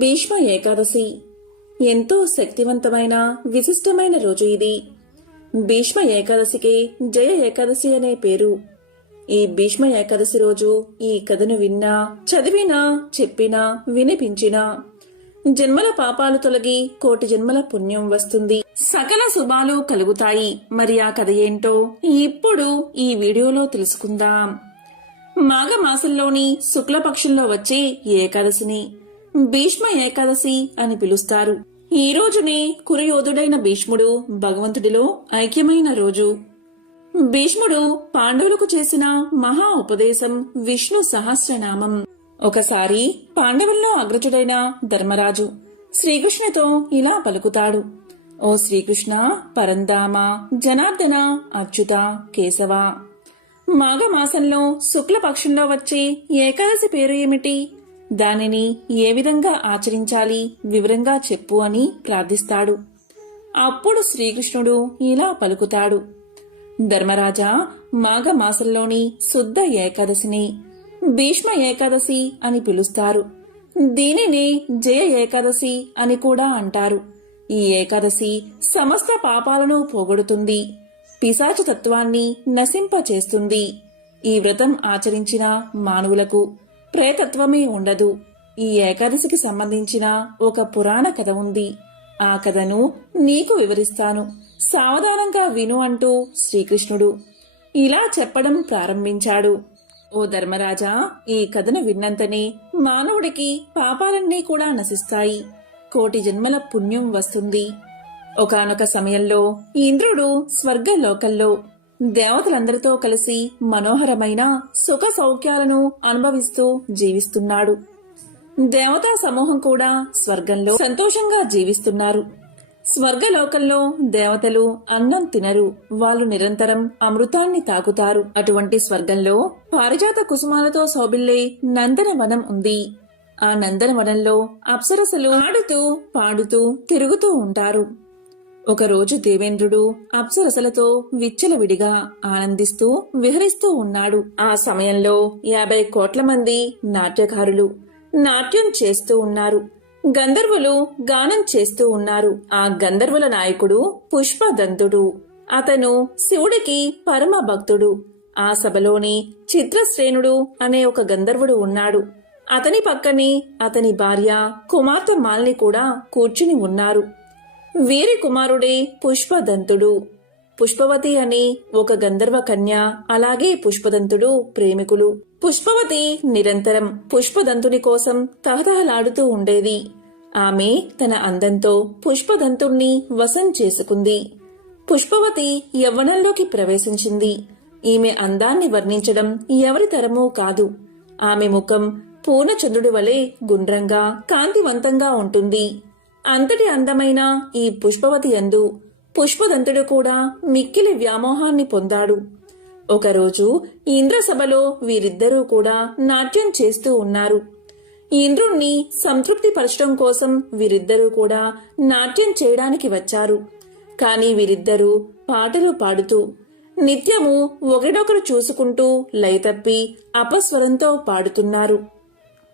భీష్మ ఏకాదశి ఎంతో శక్తివంతమైన విశిష్టమైన రోజు ఇది. భీష్మ ఏకాదశికి జయ ఏకాదశి అనే పేరు. ఈ భీష్మ ఏకాదశి రోజు ఈ కథను విన్నా, చదివినా, చెప్పినా, వినిపించినా జన్మల పాపాలు తొలగి కోటి జన్మల పుణ్యం వస్తుంది, సకల శుభాలు కలుగుతాయి. మరి ఆ కథ ఏంటో ఇప్పుడు ఈ వీడియోలో తెలుసుకుందాం. మాఘమాసంలోని శుక్లపక్షంలో వచ్చే ఏకాదశిని భీష్మ ఏకాదశి అని పిలుస్తారు. ఈ రోజునే కురయోధుడైన భీష్ముడు భగవంతుడిలో ఐక్యమైన రోజు. భీష్ముడు పాండవులకు చేసిన మహా ఉపదేశం విష్ణు సహస్రనామం. ఒకసారి పాండవుల్లో అగ్రజుడైన ధర్మరాజు శ్రీకృష్ణుతో ఇలా పలుకుతాడు: ఓ శ్రీకృష్ణ, పరంధామ, జనార్దన, అచ్యుత, కేశవ, మాఘమాసంలో శుక్లపక్షంలో వచ్చే ఏకాదశి పేరు ఏమిటి? దానిని ఏ విధంగా ఆచరించాలి వివరంగా చెప్పు అని ప్రార్థిస్తాడు. అప్పుడు శ్రీకృష్ణుడు ఇలా పలుకుతాడు: ధర్మరాజా, మాఘమాసంలోని శుద్ధ ఏకాదశిని భీష్మ ఏకాదశి అని పిలుస్తారు. దీనిని జయ ఏకాదశి అని కూడా అంటారు. ఈ ఏకాదశి సమస్త పాపాలను పోగొడుతుంది, పిశాచ తత్వాన్ని నశింపచేస్తుంది. ఈ వ్రతం ఆచరించిన మానవులకు ప్రేతత్వమే ఉండదు. ఈ ఏకాదశికి సంబంధించిన ఒక పురాణ కథ ఉంది. ఆ కథను నీకు వివరిస్తాను, సావధానంగా విను అంటూ శ్రీకృష్ణుడు ఇలా చెప్పడం ప్రారంభించాడు. ఓ ధర్మరాజా, ఈ కథను విన్నంతనే మానవుడికి పాపాలన్నీ కూడా నశిస్తాయి, కోటి జన్మల పుణ్యం వస్తుంది. ఒకానొక సమయంలో ఇంద్రుడు స్వర్గలోకంలో దేవతలందరితో కలిసి మనోహరమైన సుఖ సౌఖ్యాలను అనుభవిస్తూ జీవిస్తున్నాడు. దేవతా సమూహం కూడా స్వర్గంలో సంతోషంగా జీవిస్తున్నారు. స్వర్గలోకంలో దేవతలు అన్నం తినరు, వాళ్ళు నిరంతరం అమృతాన్ని తాగుతారు. అటువంటి స్వర్గంలో పారిజాత కుసుమాలతో శోభిల్లే నందనవనం ఉంది. ఆ నందనవనంలో అప్సరసలు ఆడుతూ పాడుతూ తిరుగుతూ ఉంటారు. ఒకరోజు దేవేంద్రుడు అప్సరసలతో విచ్చలవిడిగా ఆనందిస్తూ విహరిస్తూ ఉన్నాడు. ఆ సమయంలో 50 కోట్ల మంది నాట్యకారులు నాట్యం చేస్తూ ఉన్నారు. గంధర్వులు గానం చేస్తూ ఉన్నారు. ఆ గంధర్వుల నాయకుడు పుష్పదంతుడు. అతను శివుడికి పరమ భక్తుడు. ఆ సభలోని చిత్రశ్రేణుడు అనే ఒక గంధర్వుడు ఉన్నాడు. అతని పక్కనే అతని భార్య కుమార్తె మాలిని కూడా కూర్చుని ఉన్నారు. వీరి కుమారుడే పుష్పదంతుడు. పుష్పవతి అని ఒక గంధర్వ కన్య, అలాగే పుష్పదంతుడు ప్రేమికులు. పుష్పవతి నిరంతరం పుష్పదంతుని కోసం తహతహలాడుతూ ఉండేది. ఆమె తన అందంతో పుష్పదంతుణ్ణి వశం చేసుకుంది. పుష్పవతి యవ్వనంలోకి ప్రవేశించింది. ఈమె అందాన్ని వర్ణించడం ఎవరి తరమూ కాదు. ఆమె ముఖం పూర్ణచంద్రుడి వలె గుండ్రంగా కాంతివంతంగా ఉంటుంది. అంతటి అందమైన ఈ పుష్పవతి యందు పుష్పదంతుడు కూడా మిక్కిలి వ్యామోహాన్ని పొందాడు. ఒకరోజు ఇంద్రసభలో వీరిద్దరూ కూడా నాట్యం చేస్తూ ఉన్నారు. ఇంద్రుణ్ణి సంతృప్తి పరచడం కోసం వీరిద్దరూ కూడా నాట్యం చేయడానికి వచ్చారు. కాని వీరిద్దరూ పాటలు పాడుతూ నిత్యము ఒకరినొకరు చూసుకుంటూ లయతప్పి అపస్వరంతో పాడుతున్నారు.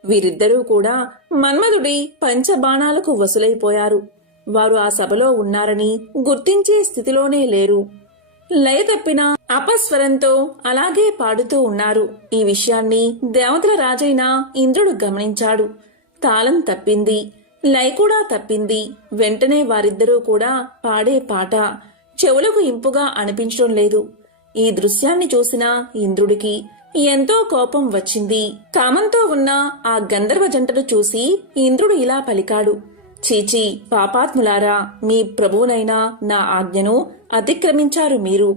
వీరిద్దరూ కూడా మన్మధుడి పంచబాణాలకు వసులైపోయారు. వారు ఆ సభలో ఉన్నారని గుర్తించే స్థితిలోనే లేరు. లయ తప్పిన అపస్వరంతో అలాగే పాడుతూ ఉన్నారు. ఈ విషయాన్ని దేవతల రాజైన ఇంద్రుడు గమనించాడు. తాళం తప్పింది, లయ కూడా తప్పింది. వెంటనే వారిద్దరూ కూడా పాడే పాట చెవులకు ఇంపుగా అనిపించడం లేదు. ఈ దృశ్యాన్ని చూసిన ఇంద్రుడికి ఎంతో కోపం వచ్చింది. కామంతో ఉన్న ఆ గంధర్వ జంటను చూసి ఇంద్రుడు ఇలా పలికాడు: చీచీ పాపాత్ములారా, మీ ప్రభువునైనా నా ఆజ్ఞను అతిక్రమించారు మీరు.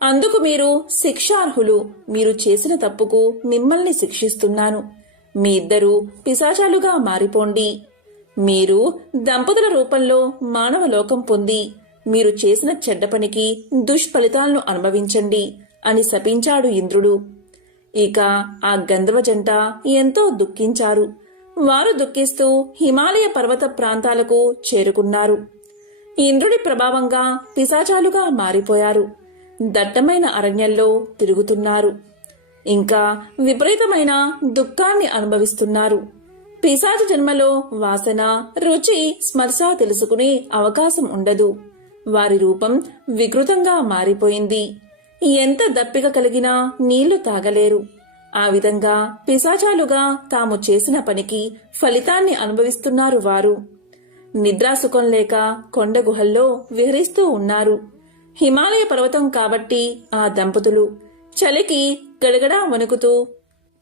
అందుకు మీరు శిక్షార్హులు. మీరు చేసిన తప్పుకు మిమ్మల్ని శిక్షిస్తున్నాను. మీ ఇద్దరూ పిశాచాలుగా మారిపోండి. మీరు దంపతుల రూపంలో మానవ లోకం పొంది మీరు చేసిన చెడ్డ పనికి దుష్ఫలితాలను అనుభవించండి అని శపించాడు ఇంద్రుడు. ఇక ఆ గంధర్వ జంట ఎంతో దుఃఖించారు. వారు దుఃఖిస్తూ హిమాలయ పర్వత ప్రాంతాలకు చేరుకున్నారు. ఇంద్రుడి ప్రభావంగా పిశాచాలుగా మారిపోయారు. దట్టమైన అరణ్యంలో తిరుగుతున్నారు. ఇంకా విపరీతమైన దుఃఖాన్ని అనుభవిస్తున్నారు. పిశాచ జన్మలో వాసన, రుచి, స్పర్శ తెలుసుకునే అవకాశం ఉండదు. వారి రూపం వికృతంగా మారిపోయింది. ఎంత దప్పిక కలిగినా నీళ్లు తాగలేరు. ఆ విధంగా పిశాచాలుగా తాము చేసిన పనికి ఫలితాన్ని అనుభవిస్తున్నారు వారు. నిద్రాసుఖం లేక కొండ గుహల్లో విహరిస్తూ ఉన్నారు. హిమాలయ పర్వతం కాబట్టి ఆ దంపతులు చలికి గడగడా వణుకుతూ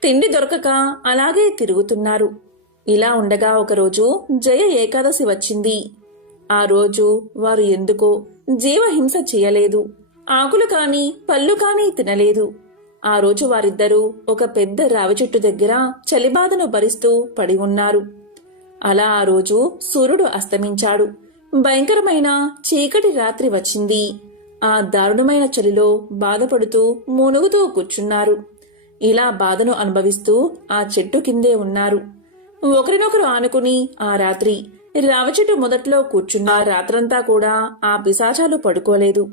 తిండి దొరకక అలాగే తిరుగుతున్నారు. ఇలా ఉండగా ఒకరోజు జయ ఏకాదశి వచ్చింది. ఆ రోజు వారు ఎందుకో జీవహింస చేయలేదు. ఆకులు కాని పళ్ళు కాని తినలేదు. ఆ రోజు వారిద్దరూ ఒక పెద్ద రావి చెట్టు దగ్గర చలిబాధను భరిస్తూ పడి ఉన్నారు. అలా ఆ రోజు సూర్యుడు అస్తమించాడు. భయంకరమైన చీకటి రాత్రి వచ్చింది. ఆ దారుణమైన చలిలో బాధపడుతూ మూనుగుతూ కూర్చున్నారు. ఇలా బాధను అనుభవిస్తూ ఆ చెట్టు కిందే ఉన్నారు. ఒకరినొకరు ఆనుకుని ఆ రాత్రి రావి చెట్టు మొదట్లో కూర్చున్న రాత్రంతా కూడా ఆ పిశాచాలు పడుకోలేదు.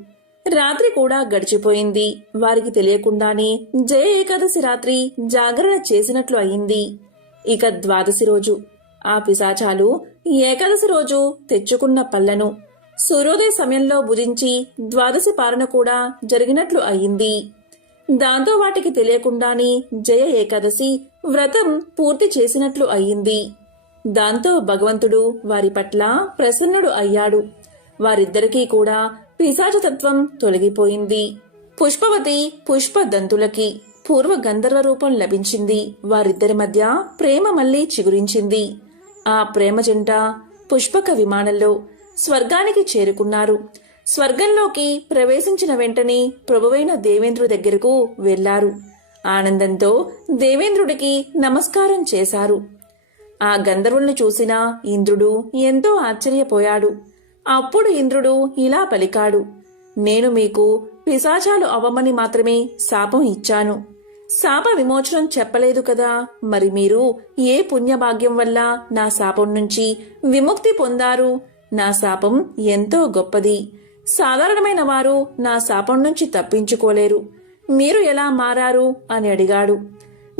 రాత్రి కూడా గడిచిపోయింది. వారికి తెలియకుండానే జయ ఏకాదశి రాత్రి జాగరణ చేసినట్లు అయింది. ఇక ద్వాదశి రోజు ఆ పిశాచాలు ఏకాదశి రోజు తెచ్చుకున్న పళ్లను సూర్యోదయ సమయంలో భుజించి ద్వాదశి పాలన కూడా జరిగినట్లు అయింది. దాంతో వాటికి తెలియకుండానే జయ ఏకాదశి వ్రతం పూర్తి చేసినట్లు అయింది. దాంతో భగవంతుడు వారి పట్ల ప్రసన్నుడు అయ్యాడు. వారిద్దరికీ కూడా పిశాచతత్వం తొలగిపోయింది. పుష్పవతి పుష్పదంతులకి పూర్వ గంధర్వ రూపం లభించింది. వారిద్దరి మధ్య ప్రేమ మళ్లీ చిగురించింది. ఆ ప్రేమ జంట పుష్పక విమానంలో స్వర్గానికి చేరుకున్నారు. స్వర్గంలోకి ప్రవేశించిన వెంటనే ప్రభువైన దేవేంద్రుడి దగ్గరకు వెళ్లారు. ఆనందంతో దేవేంద్రుడికి నమస్కారం చేశారు. ఆ గంధర్వుల్ని చూసిన ఇంద్రుడు ఎంతో ఆశ్చర్యపోయాడు. అప్పుడు ఇంద్రుడు ఇలా పలికాడు, నేను మీకు పిశాచాలు అవ్వమని మాత్రమే శాపం ఇచ్చాను. శాప విమోచనం చెప్పలేదు కదా. మరి మీరు ఏ పుణ్యభాగ్యం వల్ల నా శాపం నుంచి విముక్తి పొందారు? నా శాపం ఎంతో గొప్పది. సాధారణమైన వారు నా శాపం నుంచి తప్పించుకోలేరు. మీరు ఎలా మారారు అని అడిగాడు.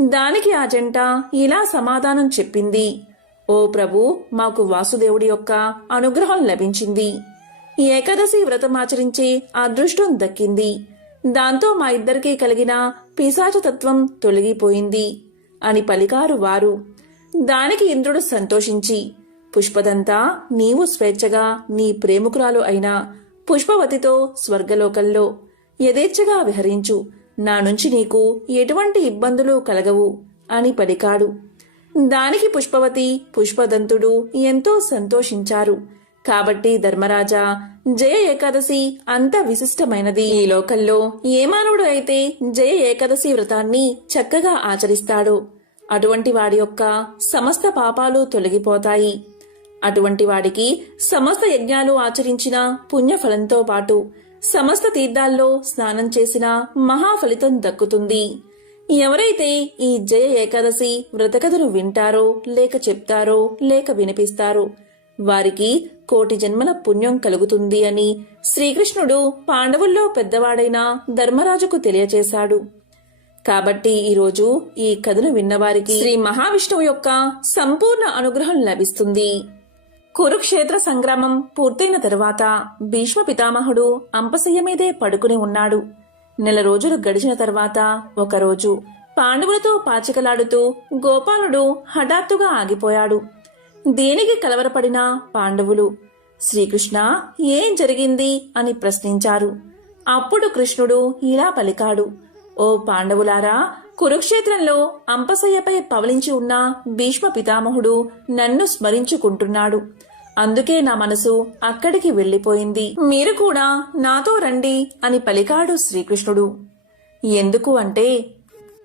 దానికి ఆ జంట ఇలా సమాధానం చెప్పింది, ఓ ప్రభు, మాకు వాసుదేవుడి యొక్క అనుగ్రహం లభించింది. ఏకాదశి వ్రతమాచరించే అదృష్టం దక్కింది. దాంతో మా ఇద్దరికీ కలిగిన పిశాచతత్వం తొలగిపోయింది అని పలికారు వారు. దానికి ఇంద్రుడు సంతోషించి, పుష్పదంతా, నీవు స్వేచ్ఛగా నీ ప్రేమికురాలు అయిన పుష్పవతితో స్వర్గలోకంలో యథేచ్ఛగా విహరించు. నా నుంచి నీకు ఎటువంటి ఇబ్బందులు కలగవు అని పలికాడు. దానికి పుష్పవతి పుష్పదంతుడు ఎంతో సంతోషించారు. కాబట్టి ధర్మరాజా, జయ ఏకాదశి అంత విశిష్టమైనది. ఈ లోకంలో ఏ మానవుడు అయితే జయ ఏకాదశి వ్రతాన్ని చక్కగా ఆచరిస్తాడో అటువంటి వాడి యొక్క సమస్త పాపాలు తొలగిపోతాయి. అటువంటి వాడికి సమస్త యజ్ఞాలు ఆచరించిన పుణ్యఫలంతో పాటు సమస్త తీర్థాల్లో స్నానం చేసిన మహాఫలితం దక్కుతుంది. ఎవరైతే ఈ జయ ఏకాదశి వ్రతకథను వింటారో లేక చెప్తారో లేక వినిపిస్తారో వారికి కోటి జన్మల పుణ్యం కలుగుతుంది అని శ్రీకృష్ణుడు పాండవుల్లో పెద్దవాడైన ధర్మరాజుకు తెలియచేశాడు. కాబట్టి ఈరోజు ఈ కథను విన్నవారికి శ్రీ మహావిష్ణువు యొక్క సంపూర్ణ అనుగ్రహం లభిస్తుంది. కురుక్షేత్ర సంగ్రామం పూర్తయిన తరువాత భీష్మ పితామహుడు అంపశయ్య మీదే పడుకుని ఉన్నాడు. నెల రోజులు గడిచిన తర్వాత ఒకరోజు పాండవులతో పాచికలాడుతూ గోపాలుడు హఠాత్తుగా ఆగిపోయాడు. దేనికి కలవరపడిన పాండవులు శ్రీకృష్ణ, ఏం జరిగింది అని ప్రశ్నించారు. అప్పుడు కృష్ణుడు ఇలా పలికాడు, ఓ పాండవులారా, కురుక్షేత్రంలో అంపశయ్యపై పవలించి ఉన్న భీష్మ పితామహుడు నన్ను స్మరించుకుంటున్నాడు. అందుకే నా మనసు అక్కడికి వెళ్లిపోయింది. మీరు కూడా నాతో రండి అని పలికాడు శ్రీకృష్ణుడు. ఎందుకు అంటే,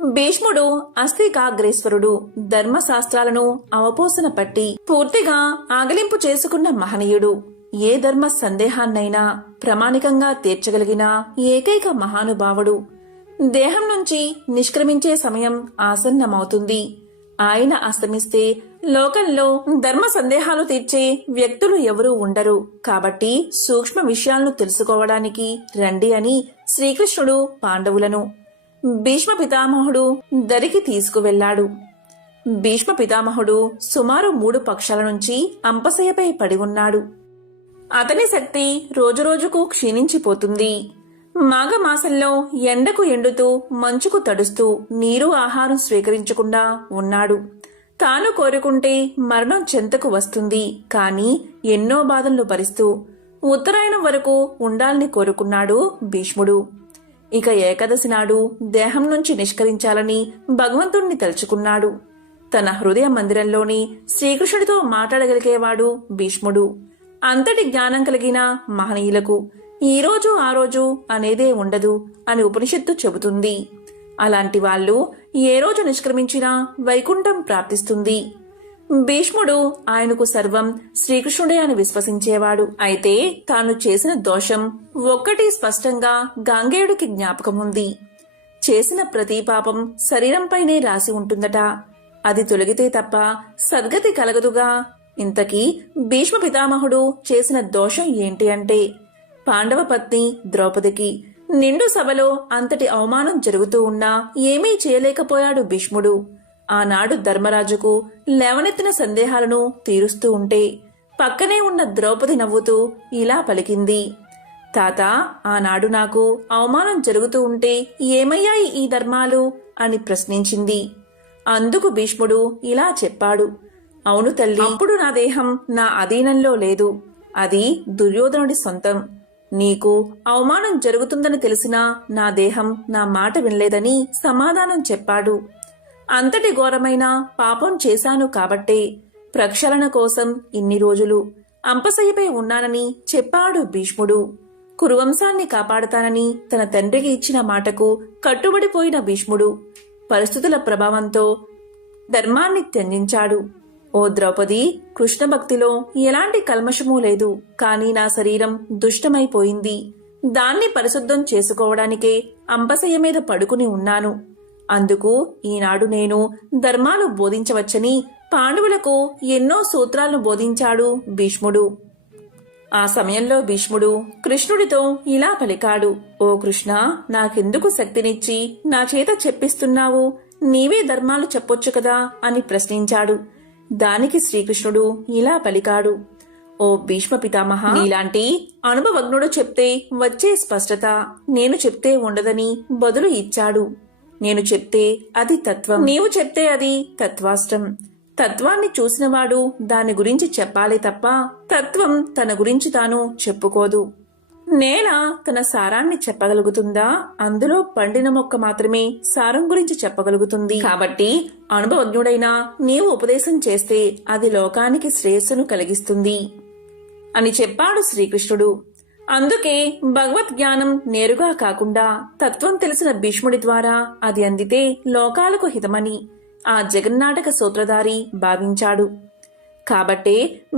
భీష్ముడు అస్థికాగ్రేశ్వరుడు, ధర్మశాస్త్రాలను అవపోసన పట్టి పూర్తిగా ఆగలింపు చేసుకున్న మహనీయుడు. ఏ ధర్మ సందేహాన్నైనా ప్రామాణికంగా తీర్చగలిగిన ఏకైక మహానుభావుడు. దేహం నుంచి నిష్క్రమించే సమయం ఆసన్నమవుతుంది. ఆయన అస్తమిస్తే లోకంలో ధర్మ సందేహాలు తీర్చే వ్యక్తులు ఎవరూ ఉండరు. కాబట్టి సూక్ష్మ విషయాలను తెలుసుకోవడానికి రండి అని శ్రీకృష్ణుడు పాండవులను భీష్మ పితామహుడు దరికి తీసుకువెళ్లాడు. భీష్మ పితామహుడు సుమారు 3 పక్షాల నుంచి అంపశయ్యపై పడి ఉన్నాడు. అతని శక్తి రోజురోజుకు క్షీణించిపోతుంది. మాఘమాసంలో ఎండకు ఎండుతూ మంచుకు తడుస్తూ నీరు ఆహారం స్వీకరించకుండా ఉన్నాడు. తాను కోరుకుంటే మరణం చెంతకు వస్తుంది, కాని ఎన్నో బాధలను భరిస్తూ ఉత్తరాయణం వరకు ఉండాలని కోరుకున్నాడు భీష్ముడు. ఇక ఏకాదశి నాడు దేహం నుంచి నిష్కరించాలని భగవంతుణ్ణి తలుచుకున్నాడు. తన హృదయ మందిరంలోని శ్రీకృష్ణుడితో మాట్లాడగలిగేవాడు భీష్ముడు. అంతటి జ్ఞానం కలిగిన మహనీయులకు ఈ రోజు ఆ రోజు అనేదే ఉండదు అని ఉపనిషత్తు చెబుతుంది. అలాంటి వాళ్ళు ఏ రోజు నిష్క్రమించినా వైకుంఠం ప్రాప్తిస్తుంది. భీష్ముడు ఆయనకు సర్వం శ్రీకృష్ణుడే అని విశ్వసించేవాడు. అయితే తాను చేసిన దోషం ఒక్కటి స్పష్టంగా గాంగేయుడికి జ్ఞాపకముంది. చేసిన ప్రతి పాపం శరీరంపైనే రాసి ఉంటుందట. అది తొలగితే తప్ప సద్గతి కలగదుగా. ఇంతకీ భీష్మ పితామహుడు చేసిన దోషం ఏంటి అంటే, పాండవ పత్ని ద్రౌపదికి నిండు సభలో అంతటి అవమానం జరుగుతూ ఉన్నా ఏమీ చేయలేకపోయాడు భీష్ముడు. ఆనాడు ధర్మరాజుకు లేవనెత్తిన సందేహాలను తీరుస్తూ ఉంటే పక్కనే ఉన్న ద్రౌపది నవ్వుతూ ఇలా పలికింది, తాత, ఆనాడు నాకు అవమానం జరుగుతూ ఉంటే ఏమయ్యాయి ఈ ధర్మాలు అని ప్రశ్నించింది. అందుకు భీష్ముడు ఇలా చెప్పాడు, అవును తల్లి, అప్పుడు నా దేహం నా అధీనంలో లేదు. అది దుర్యోధనుడి సొంతం. నీకు అవమానం జరుగుతుందని తెలిసినా నా దేహం నా మాట వినలేదని సమాధానం చెప్పాడు. అంతటి ఘోరమైన పాపం చేశాను కాబట్టే ప్రక్షాళన కోసం ఇన్ని రోజులు అంపశయ్యపై ఉన్నానని చెప్పాడు భీష్ముడు. కురువంశాన్ని కాపాడతానని తన తండ్రికి ఇచ్చిన మాటకు కట్టుబడిపోయిన భీష్ముడు పరిస్థితుల ప్రభావంతో ధర్మాన్ని త్యజించాడు. ఓ ద్రౌపది, కృష్ణ భక్తిలో ఎలాంటి కల్మషమూ లేదు, కాని నా శరీరం దుష్టమైపోయింది. దాన్ని పరిశుద్ధం చేసుకోవడానికే అంపశయ్య మీద పడుకుని ఉన్నాను. అందుకు ఈనాడు నేను ధర్మాలు బోధించవచ్చని పాండవులకు ఎన్నో సూత్రాలను బోధించాడు భీష్ముడు. ఆ సమయంలో భీష్ముడు కృష్ణుడితో ఇలా పలికాడు, ఓ కృష్ణ, నాకెందుకు శక్తినిచ్చి నా చేత చెప్పిస్తున్నావు? నీవే ధర్మాలు చెప్పొచ్చు కదా అని ప్రశ్నించాడు. దానికి శ్రీకృష్ణుడు ఇలా పలికాడు, ఓ భీష్మ పితామహ, ఇలాంటి అనుభవజ్ఞుడు చెప్తే వచ్చే స్పష్టత నేను చెప్తే ఉండదని బదులు ఇచ్చాడు. నేను చెప్తే అది తత్వం, నీవు చెప్తే అది తత్వాష్టం. తత్వాన్ని చూసినవాడు దాని గురించి చెప్పాలి తప్ప తత్వం తన గురించి తాను చెప్పుకోదు. నేల తన సారాన్ని చెప్పగలుగుతుందా? అందులో పండిన మొక్క మాత్రమే సారం గురించి చెప్పగలుగుతుంది. కాబట్టి అనుభవజ్ఞుడైనా నీవు ఉపదేశం చేస్తే అది లోకానికి శ్రేయస్సును కలిగిస్తుంది అని చెప్పాడు శ్రీకృష్ణుడు. అందుకే భగవద్ జ్ఞానం నేరుగా కాకుండా తత్వం తెలిసిన భీష్ముడి ద్వారా అది అందితే లోకాలకు హితమని ఆ జగన్నాటక సూత్రధారి భావించాడు. కాబట్టే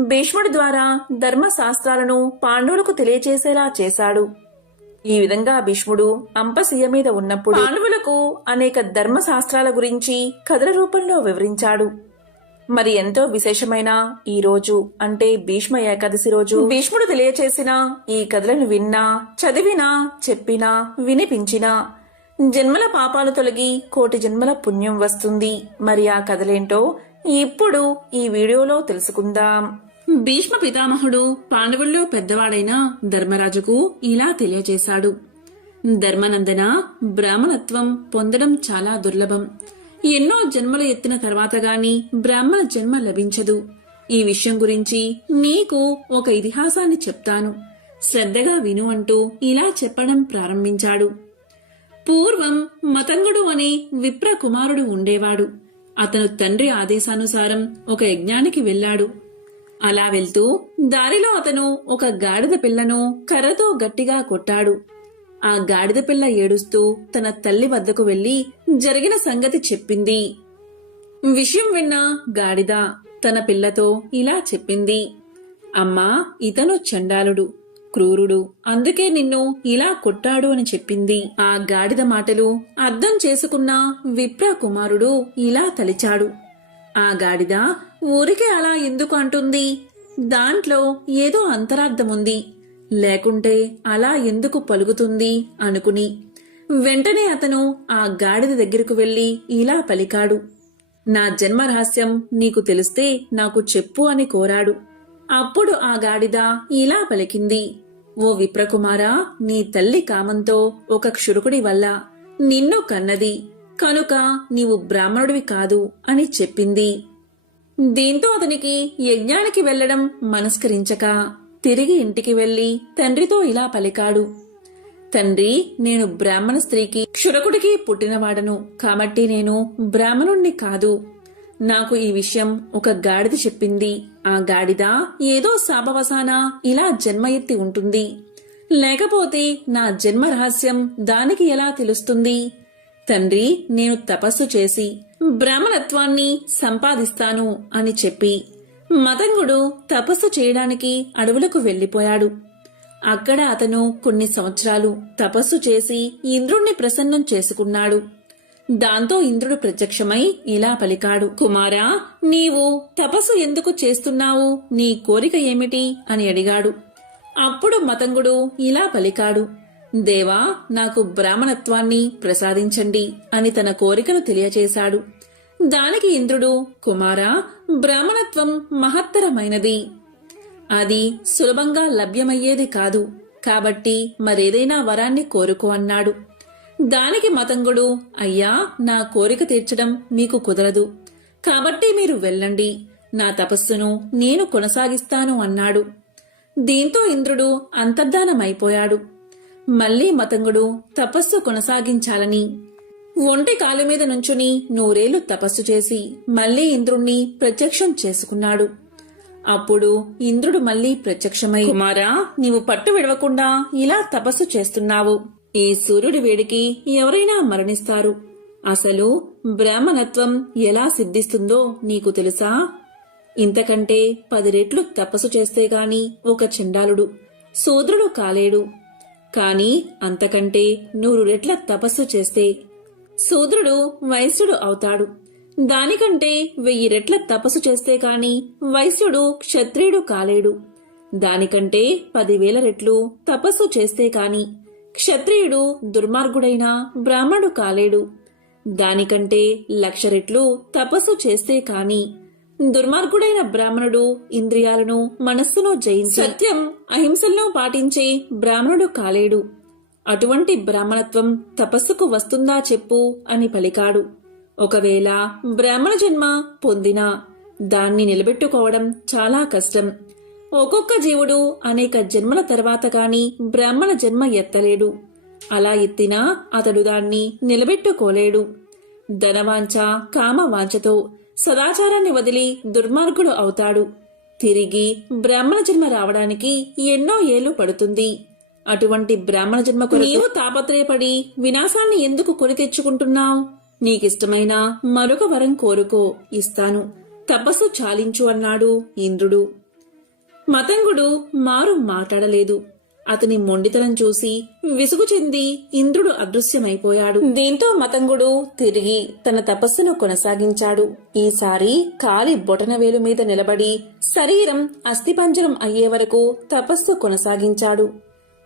భీష్ముడి ద్వారా ధర్మశాస్త్రాలను పాండవులకు తెలియచేసేలా చేశాడు. ఈ విధంగా భీష్ముడు అంపశయ్య మీద ఉన్నప్పుడు పాండవులకు అనేక ధర్మశాస్త్రాల గురించి కథల రూపంలో వివరించాడు. మరి ఎంతో విశేషమైన ఈ రోజు అంటే భీష్మ ఏకాదశి రోజు భీష్ముడు తెలియచేసిన ఈ కథలను విన్నా, చదివినా, చెప్పినా, వినిపించినా జన్మల పాపాలు తొలగి కోటి జన్మల పుణ్యం వస్తుంది. మరి ఆ కథలేంటో ఇప్పుడు ఈ వీడియోలో తెలుసుకుందాం. భీష్మ పితామహుడు పాండవుల్లో పెద్దవాడైన ధర్మరాజుకు ఇలా తెలియజేశాడు, ధర్మనందన, బ్రాహ్మణత్వం పొందడం చాలా దుర్లభం. ఎన్నో జన్మలు ఎత్తిన తర్వాత గాని బ్రాహ్మణ జన్మ లభించదు. ఈ విషయం గురించి నీకు ఒక ఇతిహాసాన్ని చెప్తాను, శ్రద్ధగా విను అంటూ ఇలా చెప్పడం ప్రారంభించాడు. పూర్వం మతంగుడు అనే విప్ర కుమారుడు ఉండేవాడు. అతను తండ్రి ఆదేశానుసారం ఒక యజ్ఞానికి వెళ్లాడు. అలా వెళ్తూ దారిలో అతను ఒక గాడిద పిల్లను కర్రతో గట్టిగా కొట్టాడు. ఆ గాడిద పిల్ల ఏడుస్తూ తన తల్లి వద్దకు వెళ్లి జరిగిన సంగతి చెప్పింది. విషయం విన్న గాడిద తన పిల్లతో ఇలా చెప్పింది, అమ్మా, ఇతను చండాలుడు, క్రూరుడు, అందుకే నిన్ను ఇలా కొట్టాడు అని చెప్పింది. ఆ గాడిద మాటలు అర్థం చేసుకున్న విప్ర కుమారుడు ఇలా తలిచాడు, ఆ గాడిద ఊరికే అలా ఎందుకు అంటుంది? దాంట్లో ఏదో అంతరార్థముంది, లేకుంటే అలా ఎందుకు పలుకుతుంది అనుకుని వెంటనే అతను ఆ గాడిద దగ్గరకు వెళ్లి ఇలా పలికాడు, నా జన్మ రహస్యం నీకు తెలిస్తే నాకు చెప్పు అని కోరాడు. అప్పుడు ఆ గాడిద ఇలా పలికింది, ఓ విప్రకుమారా, నీ తల్లి కామంతో ఒక క్షురకుడి వల్ల నిన్ను కన్నది, కనుక నీవు బ్రాహ్మణుడివి కాదు అని చెప్పింది. దీంతో అతనికి యజ్ఞానికి వెళ్లడం మనస్కరించక తిరిగి ఇంటికి వెళ్లి తండ్రితో ఇలా పలికాడు, తండ్రి, నేను బ్రాహ్మణ స్త్రీకి క్షురకుడికి పుట్టినవాడను, కాబట్టి నేను బ్రాహ్మణుణ్ణి కాదు. నాకు ఈ విషయం ఒక గాడిద చెప్పింది. ఆ గాడిద ఏదో శాపవశాన ఇలా జన్మ ఎత్తి ఉంటుంది. లేకపోతే నా జన్మ రహస్యం దానికి ఎలా తెలుస్తుంది? తండ్రి, నేను తపస్సు చేసి బ్రాహ్మణత్వాన్ని సంపాదిస్తాను అని చెప్పి మతంగుడు తపస్సు చేయడానికి అడవులకు వెళ్లిపోయాడు. అక్కడ అతను కొన్ని సంవత్సరాలు తపస్సు చేసి ఇంద్రుణ్ణి ప్రసన్నం చేసుకున్నాడు. దాంతో ఇంద్రుడు ప్రత్యక్షమై ఇలా పలికాడు, కుమారా, నీవు తపస్సు ఎందుకు చేస్తున్నావు? నీ కోరిక ఏమిటి అని అడిగాడు. అప్పుడు మతంగుడు ఇలా పలికాడు, దేవా, నాకు బ్రాహ్మణత్వాన్ని ప్రసాదించండి అని తన కోరికను తెలియచేశాడు. దానికి ఇంద్రుడు, కుమారా, బ్రాహ్మణత్వం మహత్తరమైనది. అది సులభంగా లభ్యమయ్యేది కాదు. కాబట్టి మరేదైనా వరాన్ని కోరుకో అన్నాడు. దానికి మతంగుడు, అయ్యా, నా కోరిక తీర్చడం మీకు కుదరదు. కాబట్టి మీరు వెళ్ళండి. నా తపస్సును నేను కొనసాగిస్తాను అన్నాడు. దీంతో ఇంద్రుడు అంతర్ధానమైపోయాడు. మళ్లీ మతంగుడు తపస్సు కొనసాగించాలని ఒంటి కాలు మీద నుంచుని 100 ఏళ్లు తపస్సు చేసి మళ్లీ ఇంద్రుణ్ణి ప్రత్యక్షం చేసుకున్నాడు. అప్పుడు ఇంద్రుడు మళ్లీ ప్రత్యక్షమై, కుమారా, నీవు పట్టు విడవకుండా ఇలా తపస్సు చేస్తున్నావు. ఈ సూర్యుడి వేడికి ఎవరైనా మరణిస్తారు. అసలు బ్రాహ్మణత్వం ఎలా సిద్ధిస్తుందో నీకు తెలుసా? ఇంతకంటే 10 రెట్లు తపస్సు చేస్తే గాని ఒక చండాలుడు శూద్రుడు కాలేడు. కాని అంతకంటే 100 రెట్ల తపస్సు చేస్తే శూద్రుడు వైశ్యుడు అవుతాడు. దానికంటే 1000 రెట్ల తపస్సు చేస్తే కాని వైశ్యుడు క్షత్రియుడు కాలేడు. దానికంటే 10,000 రెట్లు తపస్సు చేస్తే కాని క్షత్రియుడు దుర్మార్గుడైన బ్రాహ్మణుడు కాలేడు. దానికంటే 1,00,000 రెట్లు తపస్సు చేస్తే కాని దుర్మార్గుడైన బ్రాహ్మణుడు ఇంద్రియాలను మనస్సును జయించి సత్యం అహింసలను పాటించే బ్రాహ్మణుడు కాలేడు. అటువంటి బ్రాహ్మణత్వం తపస్సుకు వస్తుందా చెప్పు అని పలికాడు. ఒకవేళ బ్రాహ్మణ జన్మ పొందినా దాన్ని నిలబెట్టుకోవడం చాలా కష్టం. ఒక్కొక్క జీవుడు అనేక జన్మల తర్వాత కాని బ్రాహ్మణ జన్మ ఎత్తలేడు. అలా ఎత్తినా అతడు దాన్ని నిలబెట్టుకోలేడు. ధనవాంఛ, కామవాంఛతో సదాచారాన్ని వదిలి దుర్మార్గుడు అవుతాడు. తిరిగి బ్రాహ్మణ జన్మ రావడానికి ఎన్నో ఏళ్లు పడుతుంది. అటువంటి బ్రాహ్మణ జన్మకు నీవు తాపత్రయపడి వినాశాన్ని ఎందుకు కొని తెచ్చుకుంటున్నావు? నీకిష్టమైన మరొక వరం కోరుకో, ఇస్తాను. తపస్సు చాలించు అన్నాడు ఇంద్రుడు. మతంగుడు మారు మాట్లాడలేదు. అతని మొండితనం చూసి విసుగు చెంది ఇంద్రుడు అదృశ్యమైపోయాడు. దీంతో మతంగుడు తిరిగి తన తపస్సును కొనసాగించాడు. ఈసారి కాలి బొటనవేలు మీద నిలబడి శరీరం అస్థిపంజరం అయ్యే వరకు తపస్సు కొనసాగించాడు.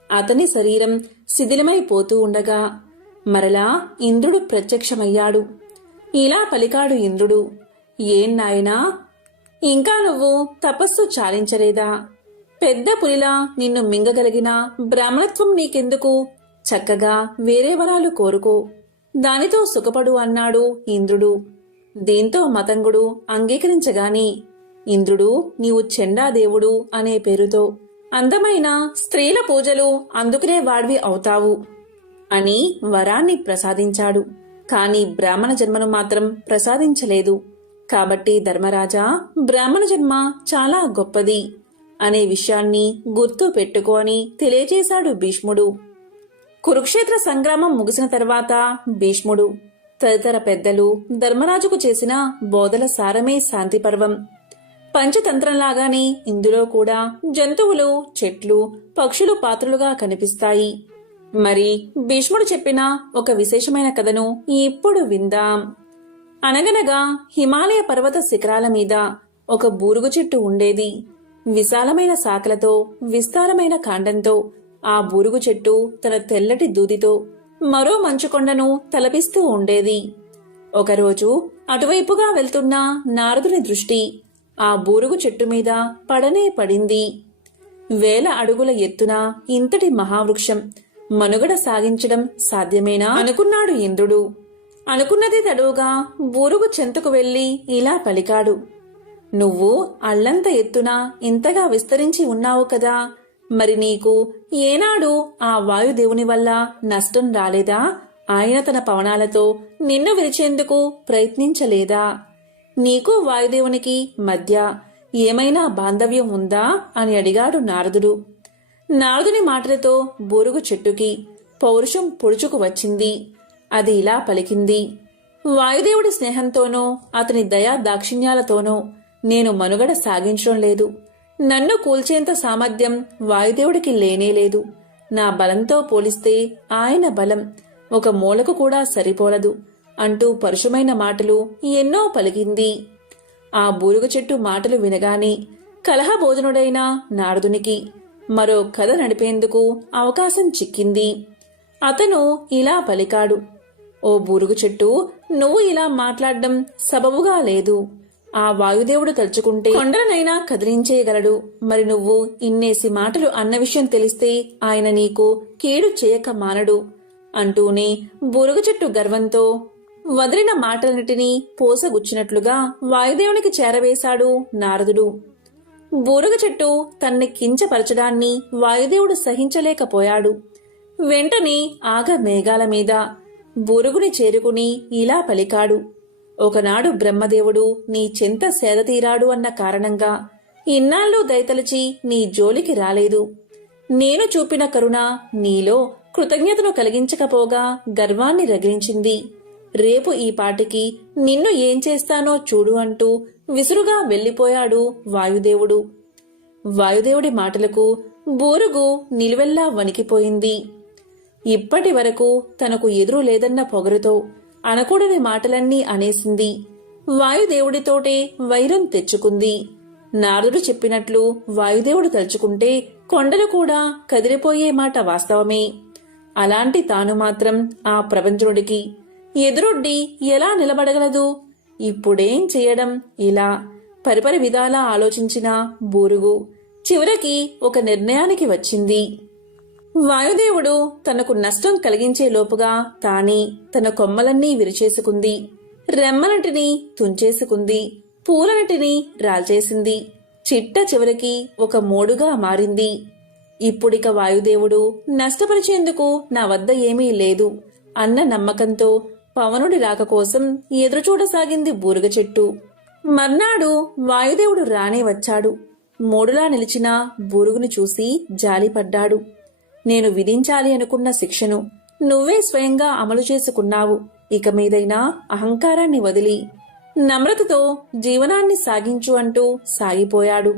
అతని శరీరం శిథిలమైపోతూ ఉండగా మరలా ఇంద్రుడు ప్రత్యక్షమయ్యాడు. ఇలా పలికాడు ఇంద్రుడు, ఏం నాయనా, ఇంకా నువ్వు తపస్సు చాలించలేదా? పెద్ద పులిలా నిన్ను మింగగలిగిన బ్రాహ్మణత్వం నీకెందుకు? చక్కగా వేరే వరాలు కోరుకో, దానితో సుఖపడు అన్నాడు ఇంద్రుడు. దీంతో మతంగుడు అంగీకరించగాని ఇంద్రుడు, నీవు చండాదేవుడు అనే పేరుతో అందమైన స్త్రీల పూజలు అందుకునే వాడివి అవుతావు అని వరాన్ని ప్రసాదించాడు. కాని బ్రాహ్మణ జన్మను మాత్రం ప్రసాదించలేదు. కాబట్టి ధర్మరాజా, బ్రాహ్మణ జన్మ చాలా గొప్పది అనే విషయాన్ని గుర్తు పెట్టుకో అని తెలియజేశాడు భీష్ముడు. కురుక్షేత్ర సంగ్రామం ముగిసిన తర్వాత భీష్ముడు తదితర పెద్దలు ధర్మరాజుకు చేసిన బోధల సారమే శాంతి పర్వం. పంచతంత్రంలాగానే ఇందులో కూడా జంతువులు, చెట్లు, పక్షులు పాత్రలుగా కనిపిస్తాయి. మరి భీష్ముడు చెప్పిన ఒక విశేషమైన కథను ఇప్పుడు విందాం. అనగనగా హిమాలయ పర్వత శిఖరాల మీద ఒక బూరుగు చెట్టు ఉండేది. విశాలమైన శాఖలతో, విస్తారమైన కాండంతో ఆ బూరుగు చెట్టు తన తెల్లటి దూదితో మరో మంచుకొండను తలపిస్తూ ఉండేది. ఒకరోజు అటువైపుగా వెళ్తున్న నారదుని దృష్టి ఆ బూరుగు చెట్టు మీద పడనే పడింది. 1000 అడుగుల ఎత్తున ఇంతటి మహావృక్షం మనుగడ సాగించడం సాధ్యమేనా అనుకున్నాడు ఇంద్రుడు. అనుకున్నది తడువుగా బూరుగు చెంతకు వెళ్లి ఇలా పలికాడు. నువ్వు అల్లంత ఎత్తున ఇంతగా విస్తరించి ఉన్నావు కదా, మరి నీకు ఏనాడు ఆ వాయుదేవుని వల్ల నష్టం రాలేదా? ఆయన తన పవనాలతో నిన్ను విరిచేందుకు ప్రయత్నించలేదా? నీకు వాయుదేవునికి మధ్య ఏమైనా బాంధవ్యం ఉందా అని అడిగాడు నారదుడు. నారదుని మాటలతో బూరుగు చెట్టుకి పౌరుషం పొడుచుకు వచ్చింది. అది ఇలా పలికింది. వాయుదేవుడి స్నేహంతోనో అతని దయా దాక్షిణ్యాలతోనో నేను మనుగడ సాగించడం లేదు. నన్ను కూల్చేంత సామర్థ్యం వాయుదేవుడికి లేనేలేదు. నా బలంతో పోలిస్తే ఆయన బలం ఒక మూలకు కూడా సరిపోలదు అంటూ పరుషమైన మాటలు ఎన్నో పలికింది. ఆ బూరుగ చెట్టు మాటలు వినగానే కలహభోజనుడైన నారదునికి మరో కథ నడిపేందుకు అవకాశం చిక్కింది. అతను ఇలా పలికాడు. ఓ బూరుగు చెట్టు, నువ్వు ఇలా మాట్లాడడం సబబుగా లేదు. ఆ వాయుదేవుడు తలుచుకుంటే కొండలనైనా కదిలించేయగలడు. మరి నువ్వు ఇన్నేసి మాటలు అన్న విషయం తెలిస్తే ఆయన నీకు కీడు చేయక మానడు అంటూనే బూరుగు చెట్టు గర్వంతో వదిలిన మాటలన్నిటినీ పోసగుచ్చినట్లుగా వాయుదేవునికి చేరవేశాడు నారదుడు. బూరుగ చెట్టు తన్ని కించపరచడాన్ని వాయుదేవుడు సహించలేకపోయాడు. వెంటనే ఆగ మేఘాల మీద బూరుగుని చేరుకుని ఇలా పలికాడు. ఒకనాడు బ్రహ్మదేవుడు నీ చెంత సేదతీరాడు అన్న కారణంగా ఇన్నాళ్ళు దయతలచి నీ జోలికి రాలేదు. నేను చూపిన కరుణ నీలో కృతజ్ఞతను కలిగించకపోగా గర్వాన్ని రగిలించింది. రేపు ఈ పాటికి నిన్ను ఏం చేస్తానో చూడు అంటూ విసురుగా వెళ్లిపోయాడు వాయుదేవుడు. వాయుదేవుడి మాటలకు బూరుగు నిలువెల్లా వణికిపోయింది. ఇప్పటి వరకు తనకు ఎదురు లేదన్న పొగరుతో అనకూడని మాటలన్నీ అనేసింది. వాయుదేవుడితోటే వైరం తెచ్చుకుంది. నారదుడు చెప్పినట్లు వాయుదేవుడు తలుచుకుంటే కొండలు కూడా కదిలిపోయే మాట వాస్తవమే. అలాంటి తాను మాత్రం ఆ ప్రపంచుడికి ఎదురొడ్డి ఎలా నిలబడగలదు? ఇప్పుడేం చేయడం? ఇలా పరిపరి విధాలా ఆలోచించిన బూరుగు చివరికి ఒక నిర్ణయానికి వచ్చింది. వాయుదేవుడు తనకు నష్టం కలిగించే లోపుగా తానే తన కొమ్మలన్నీ విరిచేసుకుంది. రెమ్మనటిని తుంచేసుకుంది. పూలనటిని రాల్చేసింది. చిట్ట చివరికి ఒక మోడుగా మారింది. ఇప్పుడిక వాయుదేవుడు నష్టపరిచేందుకు నా వద్ద ఏమీ లేదు అన్న నమ్మకంతో పవనుడి రాక కోసం ఎదురుచూడసాగింది బూరుగ చెట్టు. మర్నాడు వాయుదేవుడు రానే వచ్చాడు. మోడులా నిలిచిన బూరుగును చూసి జాలిపడ్డాడు. నేను విధించాలి అనుకున్న శిక్షను నువ్వే స్వయంగా అమలు చేసుకున్నావు. ఇక మీదైనా అహంకారాన్ని వదిలి నమ్రతతో జీవనాన్ని సాగించు అంటూ సాగిపోయాడు.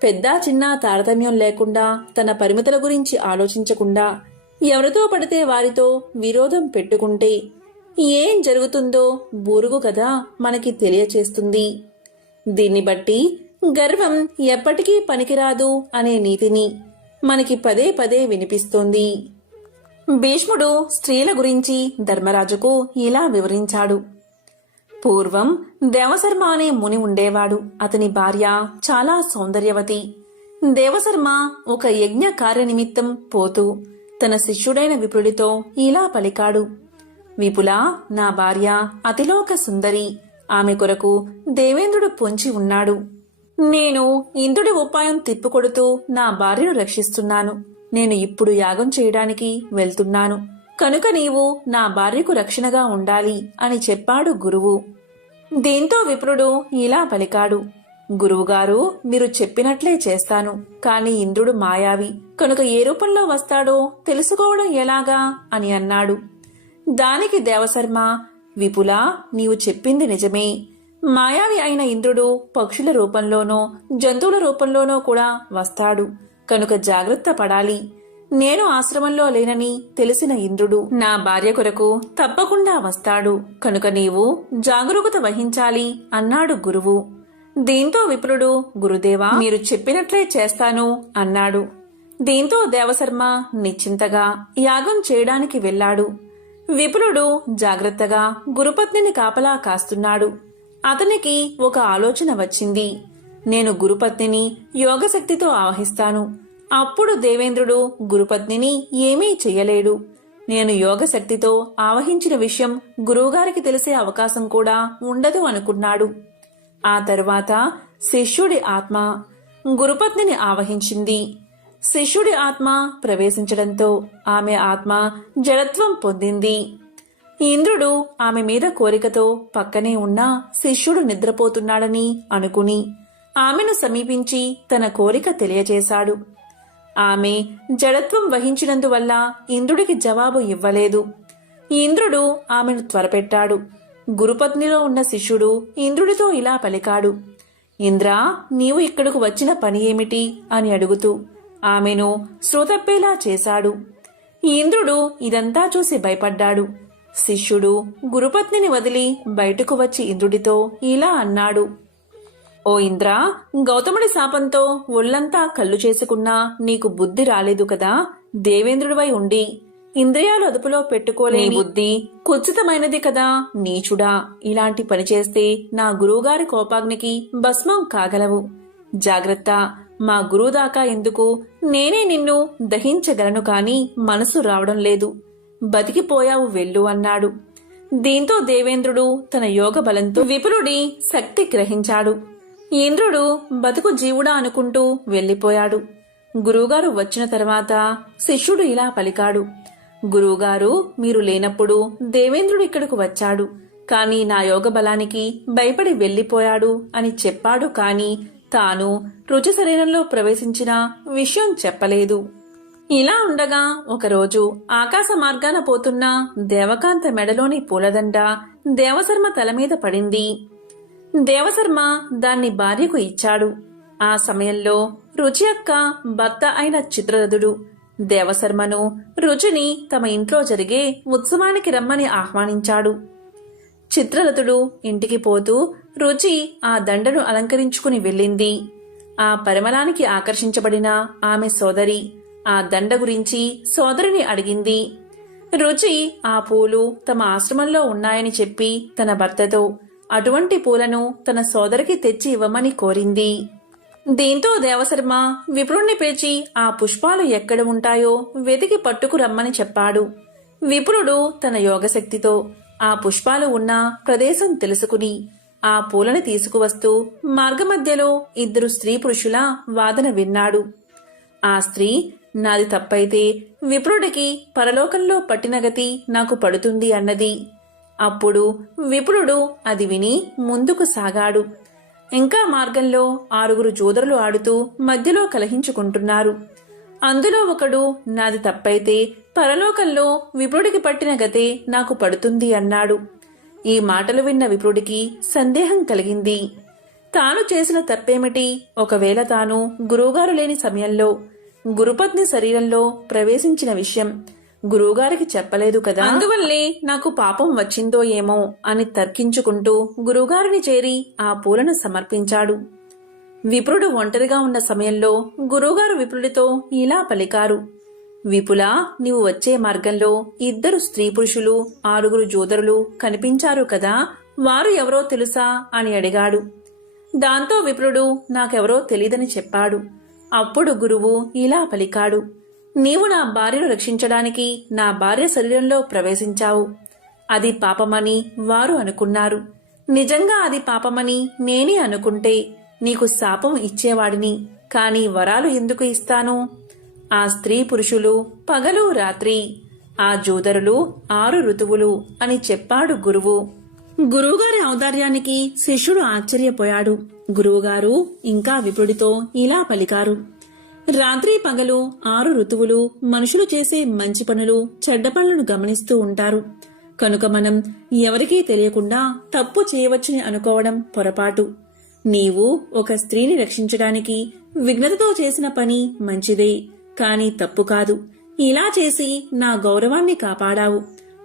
పెద్ద చిన్న తారతమ్యం లేకుండా తన పరిమితుల గురించి ఆలోచించకుండా ఎవరితో పడితే వారితో విరోధం పెట్టుకుంటే ఏం జరుగుతుందో బూరుగు కదా మనకి తెలియచేస్తుంది. దీన్ని బట్టి గర్వం ఎప్పటికీ పనికిరాదు అనే నీతిని మనకి పదే పదే వినిపిస్తోంది. భీష్ముడు స్త్రీల గురించి ధర్మరాజుకు ఇలా వివరించాడు. పూర్వం దేవశర్మ అనే ముని ఉండేవాడు. అతని భార్య చాలా సౌందర్యవతి. దేవశర్మ ఒక యజ్ఞ కార్యనిమిత్తం పోతూ తన శిష్యుడైన విపుడితో ఇలా పలికాడు. విపులా, నా భార్య అతిలోక సుందరి. ఆమె కొరకు దేవేంద్రుడు పొంచి ఉన్నాడు. నేను ఇంద్రుడి ఉపాయం తిప్పుకొడుతూ నా భార్యను రక్షిస్తున్నాను. నేను ఇప్పుడు యాగం చేయడానికి వెళ్తున్నాను. కనుక నీవు నా భార్యకు రక్షణగా ఉండాలి అని చెప్పాడు గురువు. దీంతో విప్రుడు ఇలా పలికాడు. గురువుగారు, మీరు చెప్పినట్లే చేస్తాను. కాని ఇంద్రుడు మాయావి కనుక ఏ రూపంలో వస్తాడో తెలుసుకోవడం ఎలాగా అని అన్నాడు. దానికి దేవశర్మ, విపులా, నీవు చెప్పింది నిజమే. మాయావి అయిన ఇంద్రుడు పక్షుల రూపంలోనో జంతువుల రూపంలోనో కూడా వస్తాడు. కనుక జాగ్రత్త పడాలి. నేను ఆశ్రమంలో లేనని తెలిసిన ఇంద్రుడు నా భార్య కొరకు తప్పకుండా వస్తాడు. కనుక నీవు జాగరూకత వహించాలి అన్నాడు గురువు. దీంతో విప్రుడు, గురుదేవా, మీరు చెప్పినట్లే చేస్తాను అన్నాడు. దీంతో దేవశర్మ నిశ్చింతగా యాగం చేయడానికి వెళ్లాడు. విపులుడు జాగ్రత్తగా గురుపత్నిని కాపలా కాస్తున్నాడు. అతనికి ఒక ఆలోచన వచ్చింది. నేను గురుపత్నిని యోగశక్తితో ఆవహిస్తాను. అప్పుడు దేవేంద్రుడు గురుపత్నిని ఏమీ చెయ్యలేడు. నేను యోగశక్తితో ఆవహించిన విషయం గురువుగారికి తెలిసే అవకాశం కూడా ఉండదు అనుకున్నాడు. ఆ తరువాత శిష్యుడి ఆత్మ గురుపత్నిని ఆవహించింది. శిష్యుడి ఆత్మ ప్రవేశించడంతో ఆమె ఆత్మ జడత్వం పొందింది. ఇంద్రుడు ఆమె మీద కోరికతో పక్కనే ఉన్న శిష్యుడు నిద్రపోతున్నాడని అనుకుని ఆమెను సమీపించి తన కోరిక తెలియజేశాడు. ఆమె జడత్వం వహించినందువల్ల ఇంద్రుడికి జవాబు ఇవ్వలేదు. ఇంద్రుడు ఆమెను త్వరపెట్టాడు. గురుపత్నిలో ఉన్న శిష్యుడు ఇంద్రుడితో ఇలా పలికాడు. ఇంద్రా, నీవు ఇక్కడకు వచ్చిన పని ఏమిటి అని అడుగుతూ ఆమెను శ్రోతప్పేలా చేశాడు. ఇంద్రుడు ఇదంతా చూసి భయపడ్డాడు. శిష్యుడు గురుపత్నిని వదిలి బయటకు వచ్చి ఇంద్రుడితో ఇలా అన్నాడు. ఓ ఇంద్రా, గౌతముడి శాపంతో ఒళ్లంతా కళ్ళు చేసుకున్నా నీకు బుద్ధి రాలేదు కదా. దేవేంద్రుడివై ఉండి ఇంద్రియాలు అదుపులో పెట్టుకోలేని బుద్ధి కుత్సితమైనది కదా. నీచుడా, ఇలాంటి పని చేస్తే నా గురువుగారి కోపాగ్నికి భస్మం కాగలవు. జాగ్రత్త, మా గురువు దాకా ఎందుకు, నేనే నిన్ను దహించగలను కాని మనసు రావడం లేదు. బతికిపోయావు, వెళ్ళు అన్నాడు. దీంతో దేవేంద్రుడు తన యోగ బలంతో విపులుడి శక్తి గ్రహించాడు. ఇంద్రుడు బతుకు జీవుడా అనుకుంటూ వెళ్లిపోయాడు. గురువుగారు వచ్చిన తర్వాత శిష్యుడు ఇలా పలికాడు. గురువుగారు, మీరు లేనప్పుడు దేవేంద్రుడు ఇక్కడకు వచ్చాడు. కాని నా యోగ బలానికి భయపడి వెళ్లిపోయాడు అని చెప్పాడు. కాని తాను రుచి శరీరంలో ప్రవేశించిన విషయం చెప్పలేదు. ఇలా ఉండగా ఒకరోజు ఆకాశ మార్గాన పోతున్న దేవకాంత మెడలోని పూలదండ దేవశర్మ తల మీద పడింది. దేవశర్మ దాన్ని భార్యకు ఇచ్చాడు. ఆ సమయంలో రుచి అక్క భర్త అయిన చిత్రరథుడు దేవశర్మను, రుచిని తమ ఇంట్లో జరిగే ఉత్సవానికి రమ్మని ఆహ్వానించాడు. చిత్రరథుడు ఇంటికి పోతూ రుచి ఆ దండను అలంకరించుకుని వెళ్ళింది. ఆ పరిమళానికి ఆకర్షించబడిన ఆమె సోదరి ఆ దండ గురించి సోదరిని అడిగింది. రుచి ఆ పూలు తమ ఆశ్రమంలో ఉన్నాయని చెప్పి తన భర్తతో అటువంటి పూలను తన సోదరికి తెచ్చి ఇవ్వమని కోరింది. దీంతో దేవశర్మ విప్రుణ్ణి పిలిచి ఆ పుష్పాలు ఎక్కడ ఉంటాయో వెతికి పట్టుకు రమ్మని చెప్పాడు. విప్రుడు తన యోగశక్తితో ఆ పుష్పాలు ఉన్న ప్రదేశం తెలుసుకుని ఆ పూలను తీసుకువస్తూ మార్గమధ్యలో ఇద్దరు స్త్రీ పురుషుల వాదన విన్నాడు. ఆ స్త్రీ, నాది తప్పైతే విప్రుడికి పరలోకంలో పట్టిన గతి నాకు పడుతుంది అన్నది. అప్పుడు విప్రుడు అది విని ముందుకు సాగాడు. ఇంకా మార్గంలో 6 జోదరులు ఆడుతూ మధ్యలో కలహించుకుంటున్నారు. అందులో ఒకడు, నాది తప్పైతే పరలోకంలో విప్రుడికి పట్టిన గతే నాకు పడుతుంది అన్నాడు. ఈ మాటలు విన్న విప్రుడికి సందేహం కలిగింది. తాను చేసిన తప్పేమిటి? ఒకవేళ తాను గురువుగారు లేని సమయంలో గురుపత్ని శరీరంలో ప్రవేశించిన విషయం గురువుగారికి చెప్పలేదు కదా, అందువల్లే నాకు పాపం వచ్చిందో ఏమో అని తర్కించుకుంటూ గురువుగారిని చేరి ఆ పూలను సమర్పించాడు. విప్రుడు ఒంటరిగా ఉన్న సమయంలో గురువుగారు విప్రుడితో ఇలా పలికారు. విపులా, నీవు వచ్చే మార్గంలో 2 స్త్రీ పురుషులు 6 జోదరులు కనిపించారు కదా, వారు ఎవరో తెలుసా అని అడిగాడు. దాంతో విప్రుడు నాకెవరో తెలీదని చెప్పాడు. అప్పుడు గురువు ఇలా పలికాడు. నీవు నా భార్యను రక్షించడానికి నా భార్య శరీరంలో ప్రవేశించావు. అది పాపమని వారు అనుకున్నారు. నిజంగా అది పాపమని నేనే అనుకుంటే నీకు శాపం ఇచ్చేవాడిని, కాని వరాలు ఎందుకు ఇస్తాను? ఆ స్త్రీ పురుషులు పగలు రాత్రి, ఆ జోదరులు 6 ఋతువులు అని చెప్పాడు గురువు. గురువుగారి ఔదార్యానికి శిష్యుడు ఆశ్చర్యపోయాడు. గురువుగారు ఇంకా విప్రుడితో ఇలా పలికారు. రాత్రి పగలు 6 ఋతువులు మనుషులు చేసే మంచి పనులు చెడ్డ పనులను గమనిస్తూ ఉంటారు. కనుక మనం ఎవరికీ తెలియకుండా తప్పు చేయవచ్చని అనుకోవడం పొరపాటు. నీవు ఒక స్త్రీని రక్షించడానికి విఘ్నతతో చేసిన పని మంచిదే, కాని తప్పు కాదు. ఇలా చేసి నా గౌరవాన్ని కాపాడావు.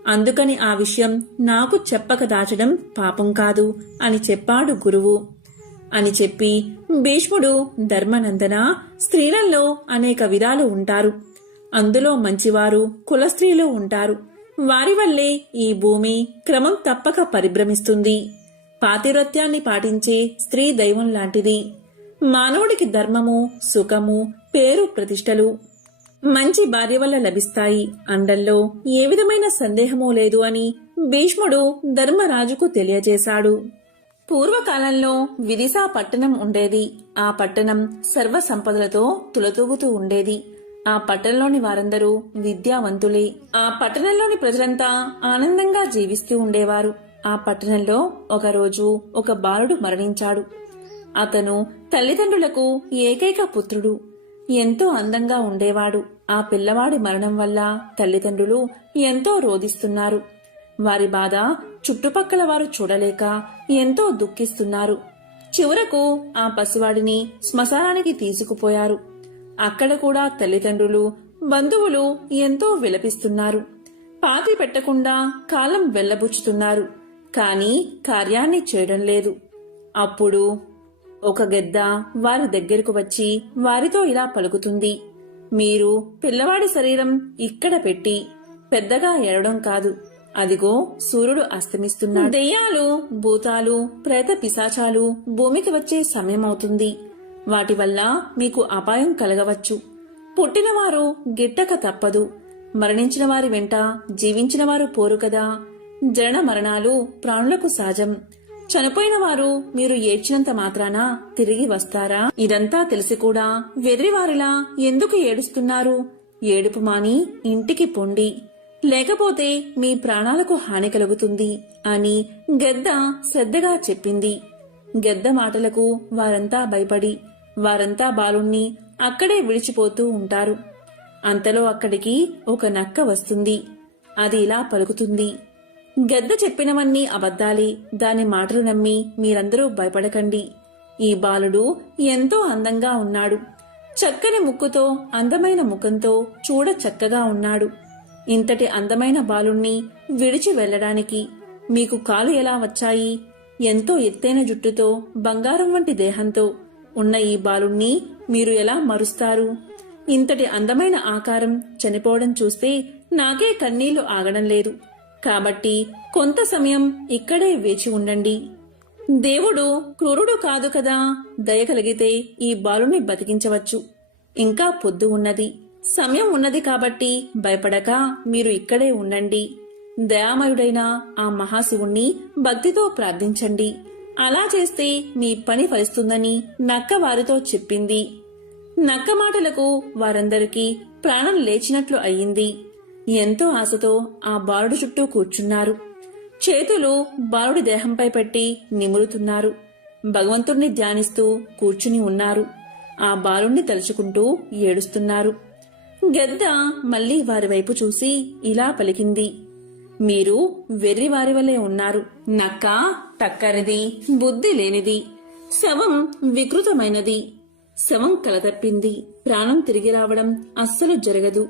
అందుకని ఆ విషయం నాకు చెప్పక దాచడం పాపం కాదు అని చెప్పాడు గురువు. అని చెప్పి భీష్ముడు, ధర్మనందన, స్త్రీలలో అనేక విధాలు ఉంటారు. అందులో మంచివారు కులస్త్రీలు ఉంటారు. వారి వల్లే ఈ భూమి క్రమం తప్పక పరిభ్రమిస్తుంది. పాతివ్రత్యాన్ని పాటించే స్త్రీ దైవం లాంటిది. మానవుడికి ధర్మము, సుఖము, పేరు ప్రతిష్టలు మంచి భార్య వల్ల లభిస్తాయి అండల్లో ఏ విధమైన సందేహమూ లేదు అని భీష్ముడు ధర్మరాజుకు తెలియజేశాడు. పూర్వకాలంలో విదిశా పట్టణం ఉండేది. ఆ పట్టణం సర్వ సంపదలతో తులతూగుతూ ఉండేది. ఆ పట్టణంలోని వారందరూ విద్యావంతులే. ఆ పట్టణంలోని ప్రజలంతా ఆనందంగా జీవిస్తూ ఉండేవారు. ఆ పట్టణంలో ఒకరోజు ఒక బాలుడు మరణించాడు. అతను తల్లిదండ్రులకు ఏకైక పుత్రుడు. ఎంతో అందంగా ఉండేవాడు. ఆ పిల్లవాడి మరణం వల్ల తల్లిదండ్రులు ఎంతో రోదిస్తున్నారు. వారి బాధ చుట్టుపక్కల వారు చూడలేక ఎంతో దుఃఖిస్తున్నారు. చివరకు ఆ పసివాడిని శ్మశానానికి తీసుకుపోయారు. అక్కడ కూడా తల్లిదండ్రులు, బంధువులు ఎంతో విలపిస్తున్నారు. పాతి పెట్టకుండా కాలం వెళ్లబుచ్చుతున్నారు. కాని కార్యాన్ని చేయడం లేదు. అప్పుడు ఒక గెద్ద వారి దగ్గరకు వచ్చి వారితో ఇలా పలుకుతుంది. మీరు పిల్లవాడి శరీరం ఇక్కడ పెట్టి పెద్దగా ఏడడం కాదు. అదిగో సూర్యుడు అస్తమిస్తున్నాడు. దెయ్యాలు, భూతాలు, ప్రేత పిశాచాలు భూమికి వచ్చే సమయమవుతుంది. వాటి వల్ల మీకు అపాయం కలగవచ్చు. పుట్టినవారు గిట్టక తప్పదు. మరణించిన వారి వెంట జీవించిన వారు పోరు కదా. జనన మరణాలు ప్రాణులకు సహజం. చనిపోయిన వారు మీరు ఏడ్చినంత మాత్రాన తిరిగి వస్తారా? ఇదంతా తెలిసి కూడా వెర్రివారిలా ఎందుకు ఏడుస్తున్నారు? ఏడుపు మాని ఇంటికి పొండి, లేకపోతే మీ ప్రాణాలకు హాని కలుగుతుంది అని గెద్ద శ్రద్ధగా చెప్పింది. గెద్ద మాటలకు వారంతా భయపడి వారంతా బాలుణ్ణి అక్కడే విడిచిపోతూ ఉంటారు. అంతలో అక్కడికి ఒక నక్క వస్తుంది. అది ఇలా పలుకుతుంది. గెద్ద చెప్పినవన్నీ అబద్ధాలే. దాని మాటలు నమ్మి మీరందరూ భయపడకండి. ఈ బాలుడు ఎంతో అందంగా ఉన్నాడు. చక్కని ముక్కుతో, అందమైన ముఖంతో చూడ చక్కగా ఉన్నాడు. ఇంతటి అందమైన బాలుణ్ణి విడిచి వెళ్లడానికి మీకు కాలు ఎలా వచ్చాయి? ఎంతో ఎత్తైన జుట్టుతో, బంగారం వంటి దేహంతో ఉన్న ఈ బాలుణ్ణి మీరు ఎలా మరుస్తారు? ఇంతటి అందమైన ఆకారం చనిపోవడం చూస్తే నాకే కన్నీళ్లు ఆగడం లేదు. కాబట్టి కొంత సమయం ఇక్కడే వేచి ఉండండి. దేవుడు క్రూరుడు కాదు కదా. దయ కలిగితే ఈ బాలుని బతికించవచ్చు. ఇంకా పొద్దు ఉన్నది, సమయం ఉన్నది కాబట్టి భయపడక మీరు ఇక్కడే ఉండండి. దయామయుడైన ఆ మహాశివుణ్ణి భక్తితో ప్రార్థించండి. అలా చేస్తే మీ పని ఫలిస్తుందని నక్క వారితో చెప్పింది. నక్క మాటలకు వారందరికీ ప్రాణం లేచినట్లు అయ్యింది. ఎంతో ఆశతో ఆ బాలుడు చుట్టూ కూర్చున్నారు. చేతులు బాలుడి దేహంపై పెట్టి నిమురుతున్నారు. భగవంతుణ్ణి ధ్యానిస్తూ కూర్చుని ఉన్నారు. ఆ బాలుణ్ణి తలుచుకుంటూ ఏడుస్తున్నారు. గెద్ద మళ్లీ వారి వైపు చూసి ఇలా పలికింది. మీరు వెర్రివారి వలె ఉన్నారు. నక్క టక్కరిది, బుద్ధి లేనిది, శవం వికృతమైనది. శవం కలతప్పింది. ప్రాణం తిరిగి రావడం అస్సలు జరగదు.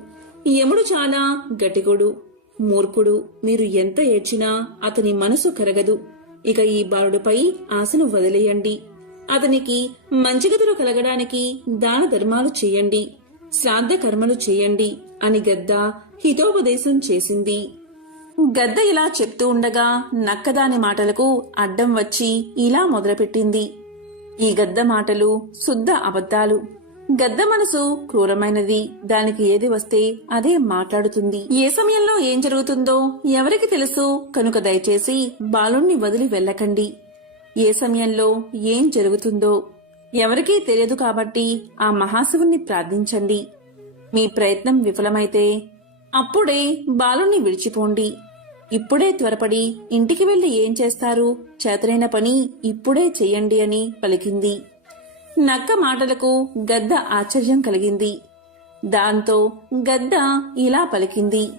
యముడు చాలా గటికుడు, మూర్ఖుడు. మీరు ఎంత ఏడ్చినా అతని మనసు కరగదు. ఇక ఈ బాలుడిపై ఆశను వదిలేయండి. అతనికి మంచిగతులు కలగడానికి దాన ధర్మాలు చేయండి, శ్రాద్ధ కర్మలు చేయండి అని గద్ద హితోపదేశం చేసింది. గద్ద ఇలా చెప్తూ ఉండగా నక్క దాని మాటలకు అడ్డం వచ్చి ఇలా మొదలుపెట్టింది. ఈ గద్ద మాటలు శుద్ధ అబద్ధాలు. గద్ద మనసు క్రూరమైనది. దానికి ఏది వస్తే అదే మాట్లాడుతుంది. ఏ సమయంలో ఏం జరుగుతుందో ఎవరికి తెలుసు కనుక దయచేసి బాలుణ్ణి వదిలి వెళ్ళకండి. ఏ సమయంలో ఏం జరుగుతుందో ఎవరికీ తెలియదు కాబట్టి ఆ మహాశివుణ్ణి ప్రార్థించండి. మీ ప్రయత్నం విఫలమైతే అప్పుడే బాలుణ్ణి విడిచిపోండి. ఇప్పుడే త్వరపడి ఇంటికి వెళ్లి ఏం చేస్తారు? చేతనైన పని ఇప్పుడే చెయ్యండి అని పలికింది. నక్క మాటలకు గద్ద ఆశ్చర్యం కలిగింది. దాంతో గద్ద ఇలా పలికింది.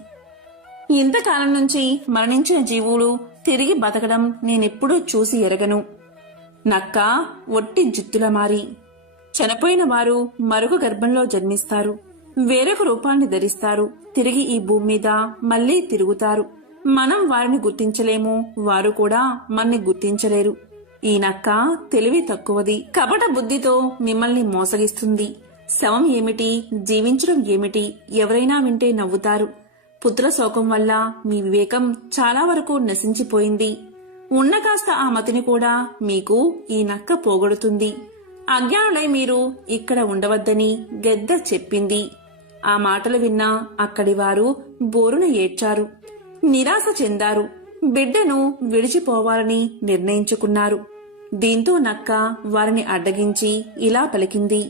ఇంతకాలం నుంచి మరణించిన జీవులు తిరిగి బతకడం నేనెప్పుడూ చూసి ఎరగను. నక్క ఒట్టి జుత్తుల మారి. చనిపోయిన వారు మరొక గర్భంలో జన్మిస్తారు. వేరొక రూపాన్ని ధరిస్తారు. తిరిగి ఈ భూమి మీద మళ్లీ తిరుగుతారు. మనం వారిని గుర్తించలేము, వారు కూడా మన్ని గుర్తించలేరు. ఈ నక్క తెలివి తక్కువది. కపట బుద్ధితో మిమ్మల్ని మోసగిస్తుంది. శవం ఏమిటి, జీవించడం ఏమిటి ఎవరైనా వింటే నవ్వుతారు. పుత్ర శోకం వల్ల మీ వివేకం చాలా వరకు నశించిపోయింది. ఉన్న కాస్త ఆ మతిని కూడా మీకు ఈ నక్క పోగొడుతుంది. అజ్ఞానులై మీరు ఇక్కడ ఉండవద్దని గద్ద చెప్పింది. ఆ మాటలు విన్నా అక్కడి వారు బోరున ఏడ్చారు, నిరాశ చెందారు, బిడ్డను విడిచిపోవాలని నిర్ణయించుకున్నారు. దీంతో నక్క వారిని అడ్డగించి ఇలా పలికింది,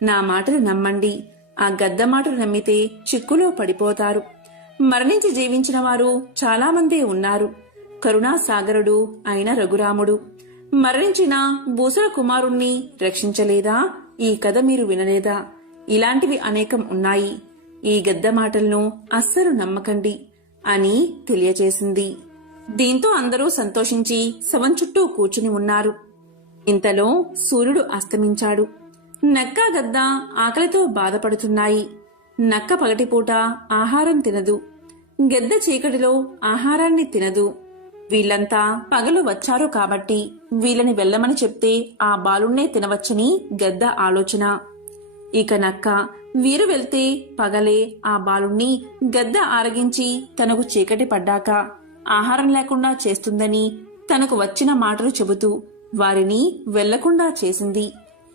నా మాటలు నమ్మండి. ఆ గద్ద మాటలు నమ్మితే చిక్కులో పడిపోతారు. మరణించి జీవించిన వారు చాలా మందే ఉన్నారు. కరుణాసాగరుడు అయిన రఘురాముడు మరణించిన భూసుర కుమారుణ్ణి రక్షించలేదా? ఈ కథ మీరు వినలేదా? ఇలాంటివి అనేకం ఉన్నాయి. ఈ గద్ద మాటలను అస్సలు నమ్మకండి అని తెలియచేసింది. దీంతో అందరూ సంతోషించి శవం చుట్టూ కూర్చుని ఉన్నారు. ఇంతలో సూర్యుడు అస్తమించాడు. నక్క గద్ద ఆకలితో బాధపడుతున్నాయి. నక్క పగటిపూట ఆహారం తినదు, గద్ద చీకటిలో ఆహారాన్ని తినదు. వీళ్లంతా పగలు వచ్చారు కాబట్టి వీళ్ళని వెళ్ళమని చెప్తే ఆ బాలుణ్ణే తినవచ్చని గద్ద ఆలోచన. ఇక నక్క వీరు వెళ్తే పగలే ఆ బాలుణ్ణి గద్ద ఆరగించి తనకు చీకటి పడ్డాక ఆహారం లేకుండా చేస్తుందని తనకు వచ్చిన మాటలు చెబుతూ వారిని వెళ్లకుండా చేసింది.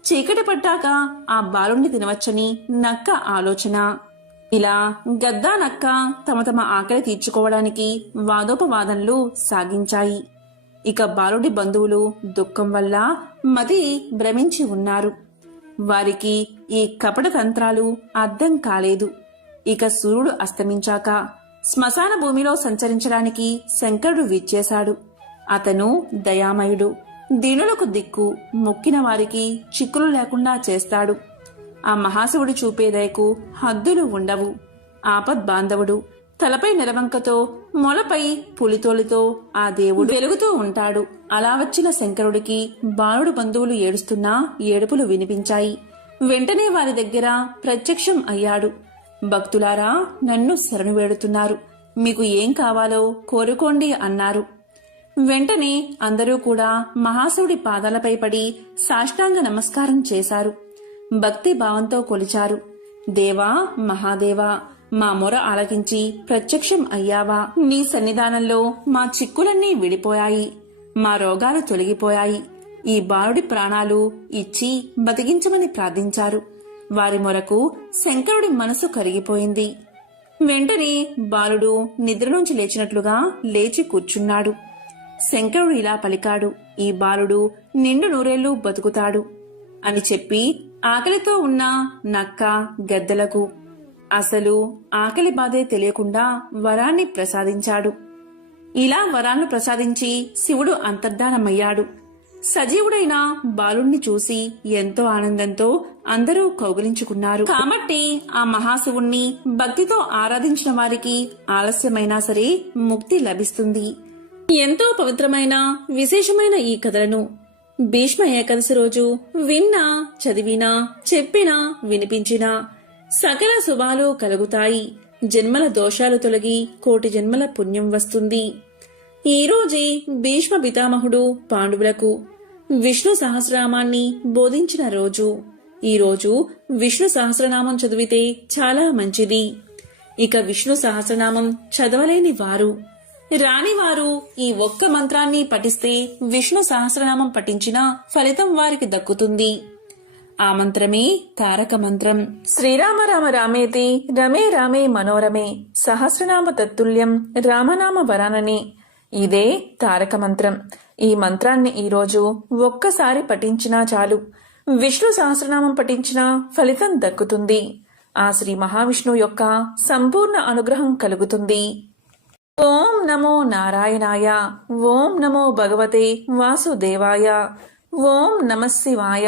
చీకటి పడ్డాక ఆ బాలుణ్ణి తినవచ్చని నక్క ఆలోచన. ఇలా గద్ద నక్క తమ తమ ఆకలి తీర్చుకోవడానికి వాదోపవాదనలు సాగించాయి. ఇక బాలుడి బంధువులు దుఃఖం వల్ల మది భ్రమించి ఉన్నారు. వారికి ఈ కపట తంత్రాలు అర్థం కాలేదు. ఇక సూర్యుడు అస్తమించాక శ్మశాన భూమిలో సంచరించడానికి శంకరుడు విచ్చేశాడు. అతను దయామయుడు, దీనులకు దిక్కు, మొక్కిన వారికి చిక్కులు లేకుండా చేస్తాడు. ఆ మహాశివుడు చూపే దయకు హద్దులు ఉండవు. ఆపద్ బాంధవుడు, తలపై నిలవంకతో మొలపై పులితోలితో ఆ దేవుడు వెలుగుతూ ఉంటాడు. అలా వచ్చిన శంకరుడికి బాలుడు బంధువులు ఏడుస్తున్నా ఏడుపులు వినిపించాయి. వెంటనే వారి దగ్గర ప్రత్యక్షం అయ్యాడు. భక్తులారా, నన్ను శరణు వేడుతున్నారు, మీకు ఏం కావాలో కోరుకోండి అన్నారు. వెంటనే అందరూ కూడా మహాశివుడి పాదాలపై పడి సాష్టాంగ నమస్కారం చేశారు. భక్తి భావంతో కొలిచారు. దేవా, మహాదేవా, మా మొర ఆలకించి ప్రత్యక్షం అయ్యావా? నీ సన్నిధానంలో మా చిక్కులన్నీ విడిపోయాయి, మా రోగాలు తొలగిపోయాయి. ఈ బాలుడి ప్రాణాలు ఇచ్చి బతికించమని ప్రార్థించారు. వారి మొరకు శంకరుడి మనసు కరిగిపోయింది. వెంటనే బాలుడు నిద్ర నుంచి లేచినట్లుగా లేచి కూర్చున్నాడు. శంకరుడు ఇలా పలికాడు, ఈ బాలుడు నిండు నూరేళ్లు బతుకుతాడు అని చెప్పి ఆకలితో ఉన్న నక్క గద్దలకు అసలు ఆకలి బాధే తెలియకుండా వరాన్ని ప్రసాదించాడు. ఇలా వరాన్ని ప్రసాదించి శివుడు అంతర్ధానమయ్యాడు. సజీవుడైన బాలుణ్ణి చూసి ఎంతో ఆనందంతో అందరూ కౌగిలించుకున్నారు. కాబట్టి ఆ మహాశివుణ్ణి భక్తితో ఆరాధించిన వారికి ఆలస్యమైనా సరే ముక్తి లభిస్తుంది. ఎంతో పవిత్రమైన విశేషమైన ఈ కథలను భీష్మ ఏకాదశి రోజు విన్నా, చదివినా, చెప్పినా, వినిపించినా సకల శుభాలు కలుగుతాయి. జన్మల దోషాలు తొలగి కోటి జన్మల పుణ్యం వస్తుంది. ఈ రోజే భీష్మ పితామహుడు పాండవులకు విష్ణు సహస్రనామాన్ని బోధించిన రోజు. ఈ రోజు విష్ణు సహస్రనామం చదివితే చాలా మంచిది. ఇక విష్ణు సహస్రనామం చదవలేని వారు, రాని వారు ఈ ఒక్క మంత్రాన్ని పఠిస్తే విష్ణు సహస్రనామం పఠించిన ఫలితం వారికి దక్కుతుంది. ఆ మంత్రమే తారక మంత్రం. శ్రీరామ రామ రామేతి రమే రామే మనోరమే సహస్రనామ తత్తుల్యం రామనామ వరాననే. ఇదే తారక మంత్రం. ఈ మంత్రాన్ని ఈరోజు ఒక్కసారి పఠించినా చాలు, విష్ణు సహస్రనామం పఠించిన ఫలితం దక్కుతుంది. ఆ శ్రీ మహావిష్ణువు యొక్క సంపూర్ణ అనుగ్రహం కలుగుతుంది. ఓం నమో నారాయణాయ. ఓం నమో భగవతే వాసుదేవాయ. ఓం నమః శివాయ.